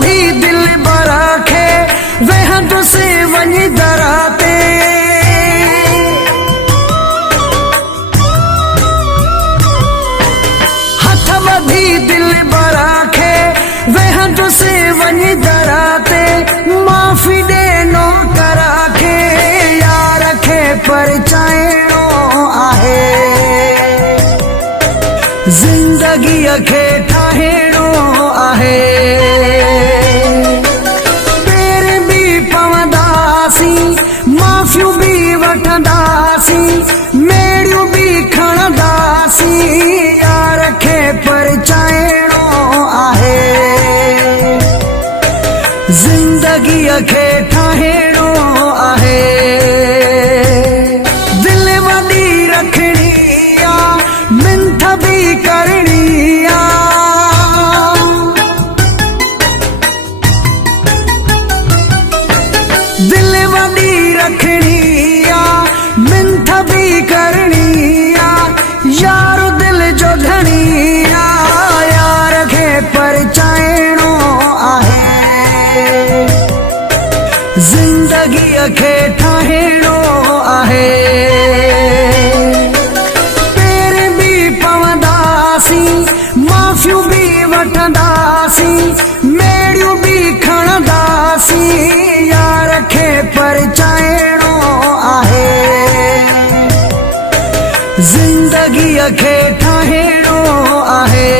भी दिल बराखे वह तो से वनी दराते हथवा भी दिल बराखे वह तो से वनी दराते माफी देनो कराखे यार खे पर चाहेणो आहे जिंदगी खे ठाहेणो आहे पेर भी पवंदासी माफियूं भी वठंदासी मेड़ियूं भी खणंदासी यार खे पर चाहेणो आहे जिंदगी खे ठाहेणो आहे दिल वॾी रखणी आ मिंथ भी करणी आ दिल वॾी रखणी आ मिंथ भी करणी आ यार दिल जो धणी आ यार खे पर चाहेणो आहे जिंदगी खे ठाहेणो आहे पेर भी पवंदासी माफियूं भी वठंदासी मेड़ियूं भी खणंदासी यार खे पर चाहेणो आहे जिंदगी खे ठाहेणो आहे।